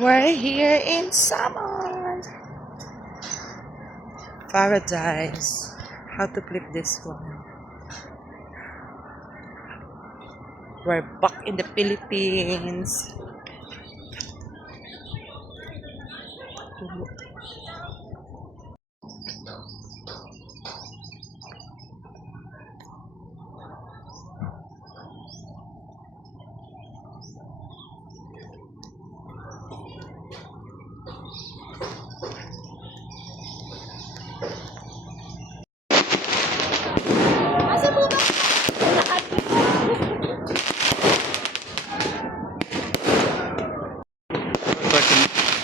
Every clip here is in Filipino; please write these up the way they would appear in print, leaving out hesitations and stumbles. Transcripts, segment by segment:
We're here in summer. Paradise. How to click this one? We're back in the Philippines.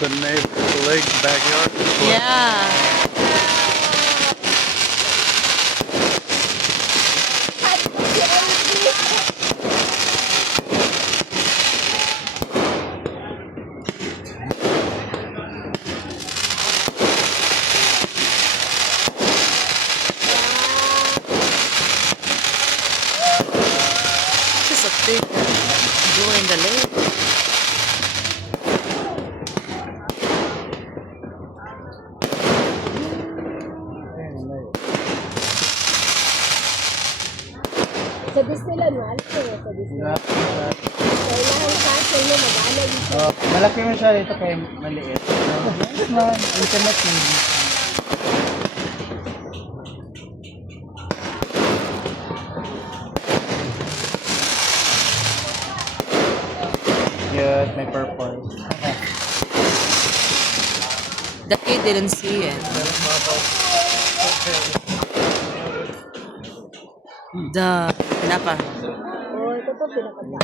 The neighbor's lake backyard. Yeah. Just a big doing the lake. Sa Disneyland, wala ko sa Disneyland. Kailangan castle mo, mag-ana dito. Malaki mo siya dito kay maliit. Internet TV. Good, may purple. The kid didn't see it. Kenapa? Oh, ito po pinakaganda.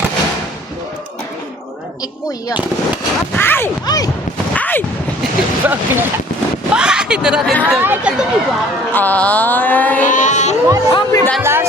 Kuya. Ay! Ay! Ay! Ay! Tara din doon. Ay, katong iba. Ay! Dala